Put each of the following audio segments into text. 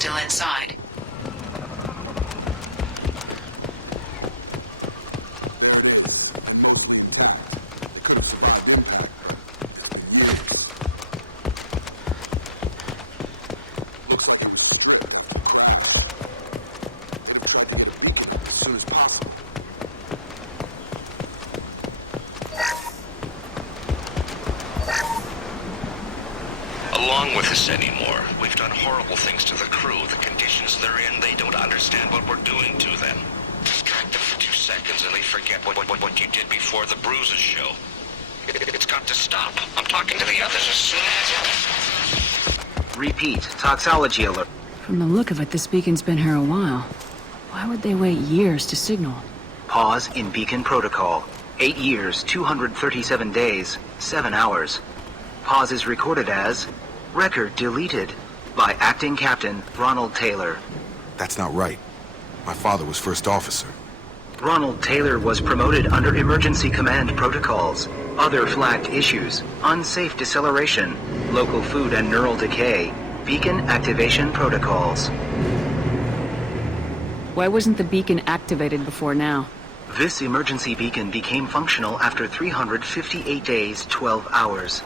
still inside. Along with us anymore. We've done horrible things to the crew. The conditions they're in, they don't understand what we're doing to them. Distract them for 2 seconds and they forget what you did before the bruises show. It's got to stop. I'm talking to the others as soon as... Repeat, toxology alert. From the look of it, this beacon's been here a while. Why would they wait years to signal? Pause in beacon protocol. 8 years, 237 days, 7 hours. Pause is recorded as record deleted by Acting Captain Ronald Taylor. That's not right. My father was first officer. Ronald Taylor was promoted under emergency command protocols. Other flagged issues: unsafe deceleration, local food and neural decay, beacon activation protocols. Why wasn't the beacon activated before now? This emergency beacon became functional after 358 days, 12 hours.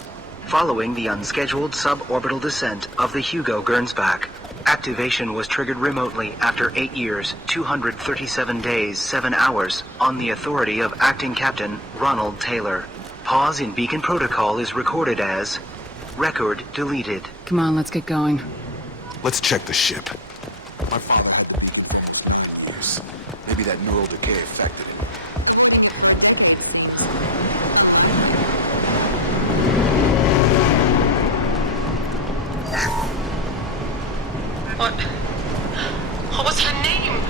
Following the unscheduled suborbital descent of the Hugo Gernsback, activation was triggered remotely after 8 years, 237 days, 7 hours, on the authority of Acting Captain Ronald Taylor. Pause in beacon protocol is recorded as record deleted. Come on, let's get going. Let's check the ship. My father had to be... Maybe that neural decay affected him. What was her name?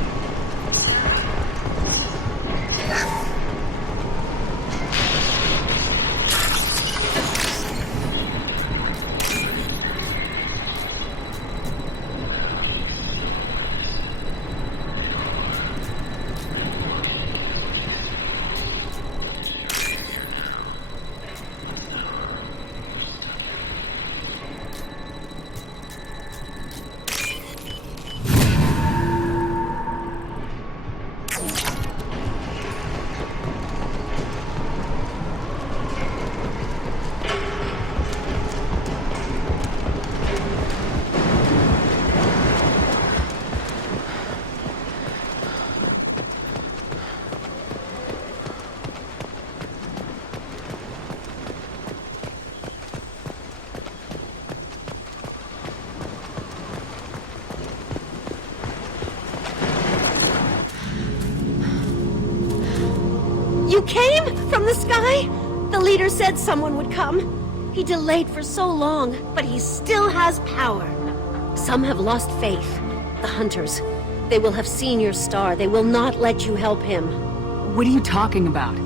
You came from the sky? The leader said someone would come. He delayed for so long, but he still has power. Some have lost faith. The hunters. They will have seen your star. They will not let you help him. What are you talking about?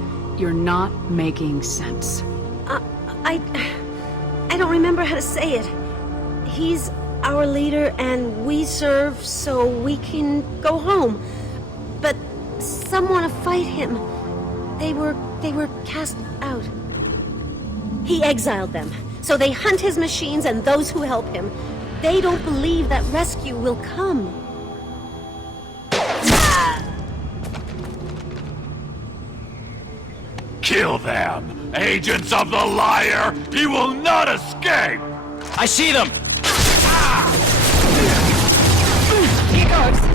You're not making sense. I don't remember how to say it. He's our leader and we serve so we can go home. But some want to fight him. They were cast out. He exiled them, so they hunt his machines and those who help him. They don't believe that rescue will come. Kill them! Agents of the liar! He will not escape! I see them! Here goes!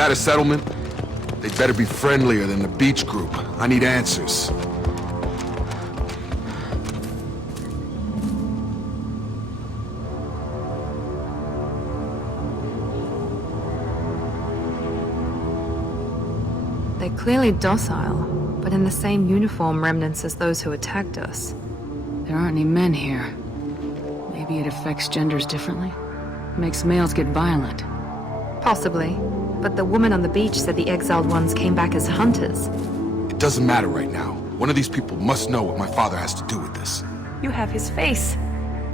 that a settlement? They'd better be friendlier than the beach group. I need answers. They're clearly docile, but in the same uniform remnants as those who attacked us. There aren't any men here. Maybe it affects genders differently? Makes males get violent. Possibly, but the woman on the beach said the exiled ones came back as hunters. It doesn't matter right now. One of these people must know what my father has to do with this. You have his face.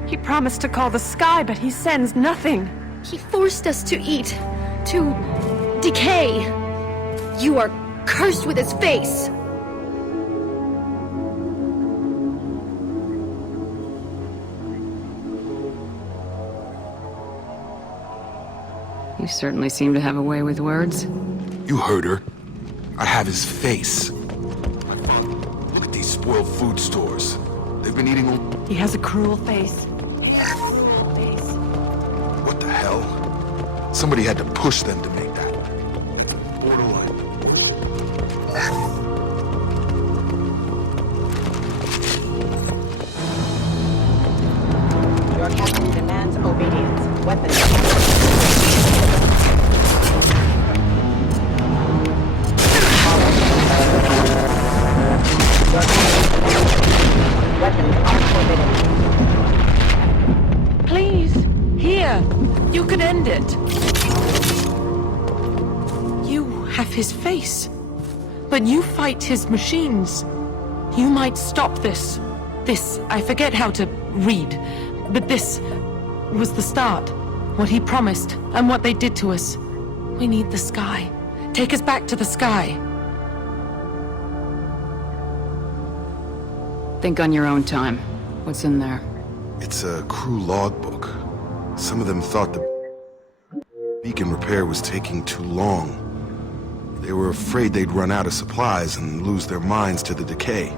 He promised to call the sky, but he sends nothing. He forced us to eat, to decay. You are cursed with his face. You certainly seem to have a way with words. You heard her. I have his face. Look at these spoiled food stores. They've been eating all... He has a cruel face. He has a cruel face. What the hell? Somebody had to push them to make that. It's borderline. Your captain demands obedience. Weapons. Please, here. You could end it. You have his face. But you fight his machines. You might stop this. This, I forget how to read. But this was the start. What he promised, and what they did to us. We need the sky. Take us back to the sky. Think on your own time. What's in there? It's a crew logbook. Some of them thought the beacon repair was taking too long. They were afraid they'd run out of supplies and lose their minds to the decay.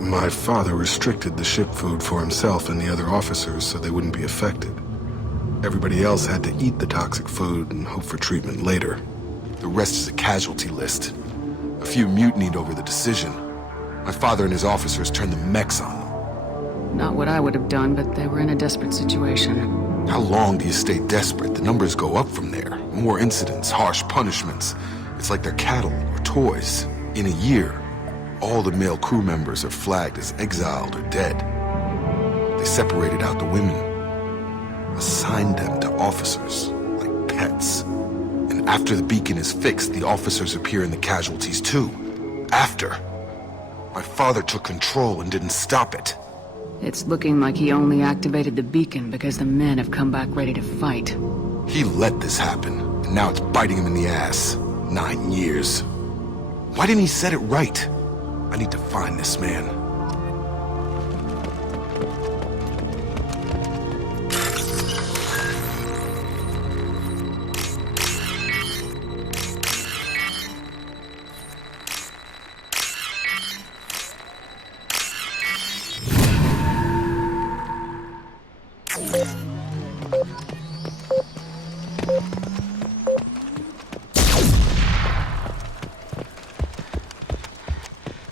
My father restricted the ship food for himself and the other officers so they wouldn't be affected. Everybody else had to eat the toxic food and hope for treatment later. The rest is a casualty list. A few mutinied over the decision. My father and his officers turned the mechs on them. Not what I would have done, but they were in a desperate situation. How long do you stay desperate? The numbers go up from there. More incidents, harsh punishments. It's like they're cattle or toys. In a year, all the male crew members are flagged as exiled or dead. They separated out the women, assigned them to officers, like pets. And after the beacon is fixed, the officers appear in the casualties too. After. My father took control and didn't stop it. It's looking like he only activated the beacon because the men have come back ready to fight. He let this happen, and now it's biting him in the ass. 9 years. Why didn't he set it right? I need to find this man.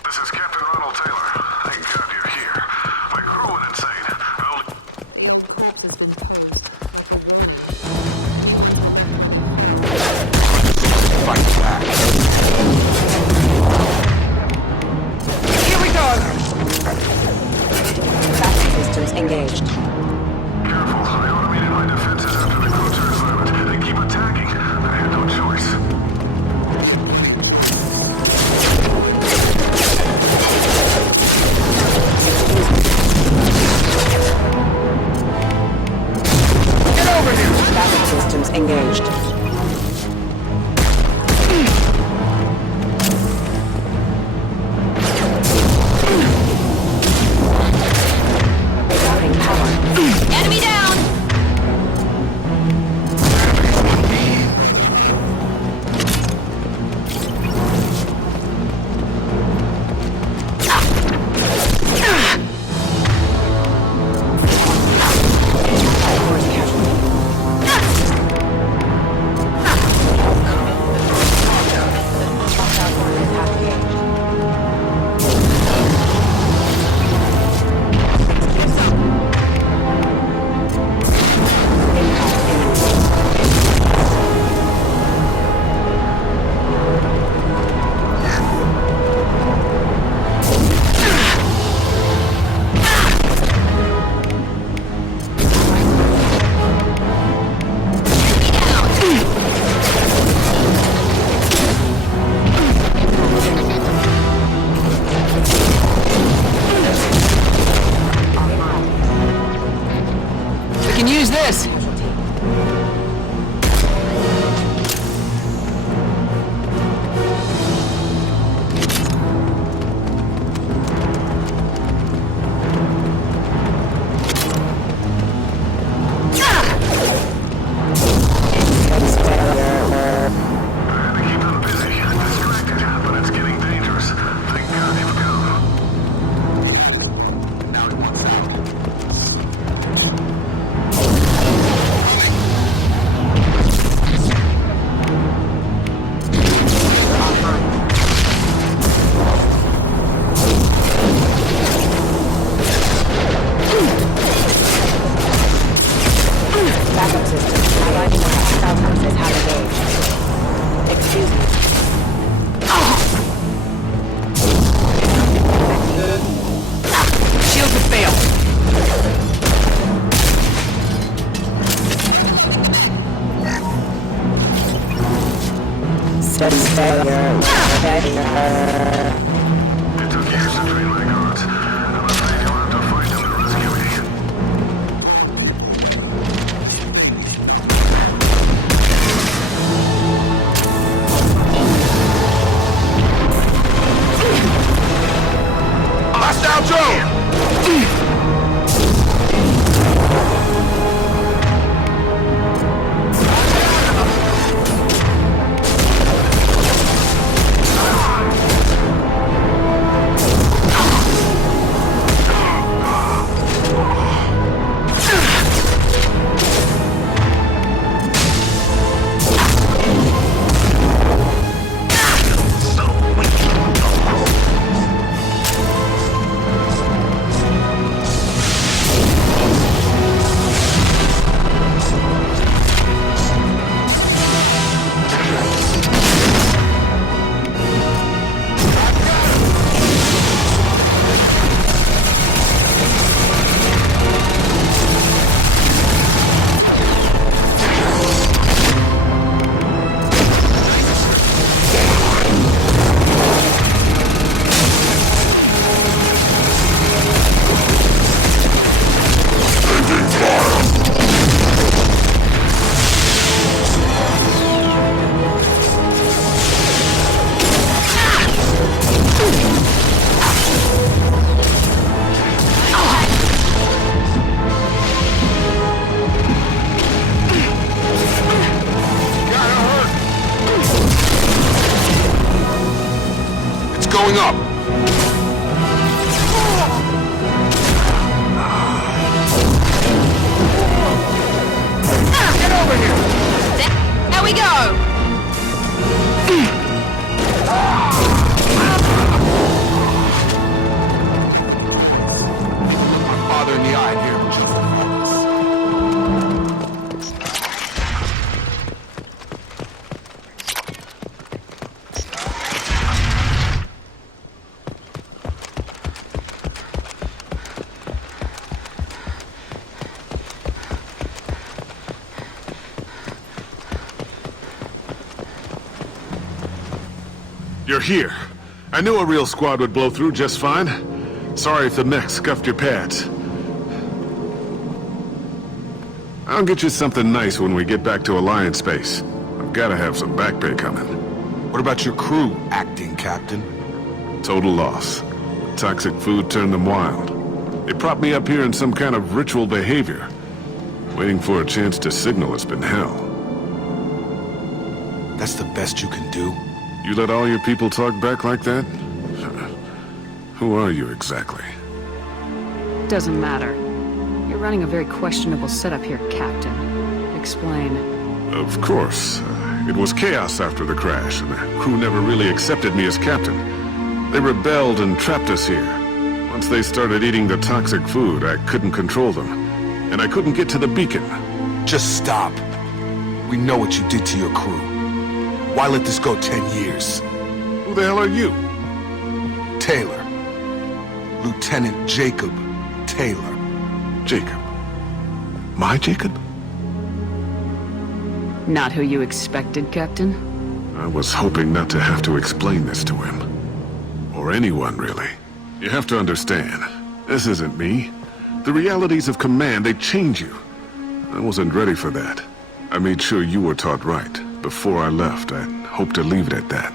This is Captain Ronald Taylor. Thank God you're here. My crew went insane. Corpses from toes. Fight back. Here we go! Battery systems engaged. Careful. I automated my defenses after the crew turned silent. They keep attacking. I had no choice. Get over here! Battery systems engaged. Regarding power. can use this. Backup system. Allied outposts have engaged. Excuse me. Shields have failed. Steady failure. It took years to train my guards. I'm afraid you'll have to fight them to rescue me. Hostile drone! Going up. Get over here! There we go! My father in the eye here. You're here. I knew a real squad would blow through just fine. Sorry if the mech scuffed your pads. I'll get you something nice when we get back to Alliance space. I've gotta have some back pay coming. What about your crew, acting captain? Total loss. Toxic food turned them wild. They propped me up here in some kind of ritual behavior. Waiting for a chance to signal has been hell. That's the best you can do? You let all your people talk back like that? Who are you exactly? Doesn't matter. You're running a very questionable setup here, Captain. Explain. Of course. It was chaos after the crash, and the crew never really accepted me as captain. They rebelled and trapped us here. Once they started eating the toxic food, I couldn't control them. And I couldn't get to the beacon. Just stop. We know what you did to your crew. Why let this go 10 years? Who the hell are you? Taylor. Lieutenant Jacob Taylor. Jacob. My Jacob? Not who you expected, Captain? I was hoping not to have to explain this to him. Or anyone, really. You have to understand, this isn't me. The realities of command, they change you. I wasn't ready for that. I made sure you were taught right. Before I left, I hoped to leave it at that.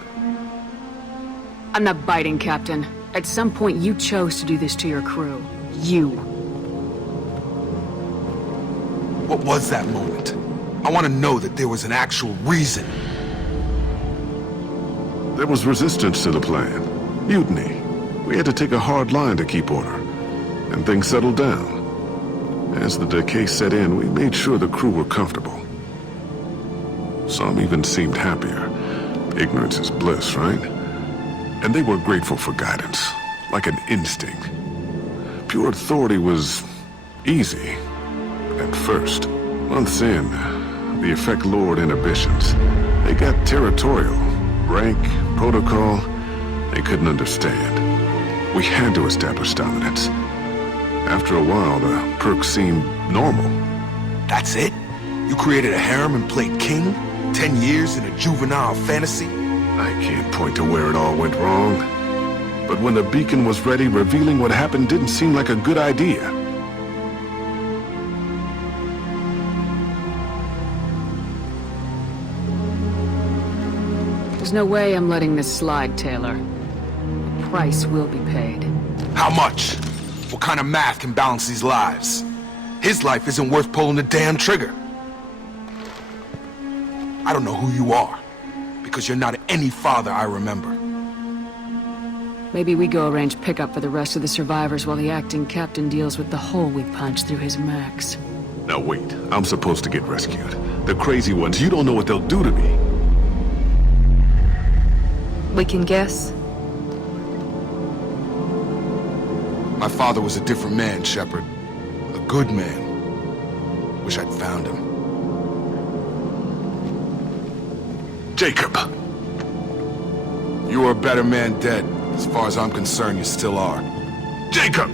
I'm not biting, Captain. At some point, you chose to do this to your crew. You. What was that moment? I want to know that there was an actual reason. There was resistance to the plan. Mutiny. We had to take a hard line to keep order. And things settled down. As the decay set in, we made sure the crew were comfortable. Some even seemed happier. Ignorance is bliss, right? And they were grateful for guidance, like an instinct. Pure authority was easy, at first. Months in, the effect lowered inhibitions. They got territorial. Rank, protocol, they couldn't understand. We had to establish dominance. After a while, the perks seemed normal. That's it? You created a harem and played king? 10 years in a juvenile fantasy? I can't point to where it all went wrong. But when the beacon was ready, revealing what happened didn't seem like a good idea. There's no way I'm letting this slide, Taylor. The price will be paid. How much? What kind of math can balance these lives? His life isn't worth pulling the damn trigger. I don't know who you are, because you're not any father I remember. Maybe we go arrange pickup for the rest of the survivors while the acting captain deals with the hole we punched through his max. Now wait, I'm supposed to get rescued. The crazy ones, you don't know what they'll do to me. We can guess. My father was a different man, Shepard. A good man. Wish I'd found him. Jacob! You were a better man dead. As far as I'm concerned, you still are. Jacob!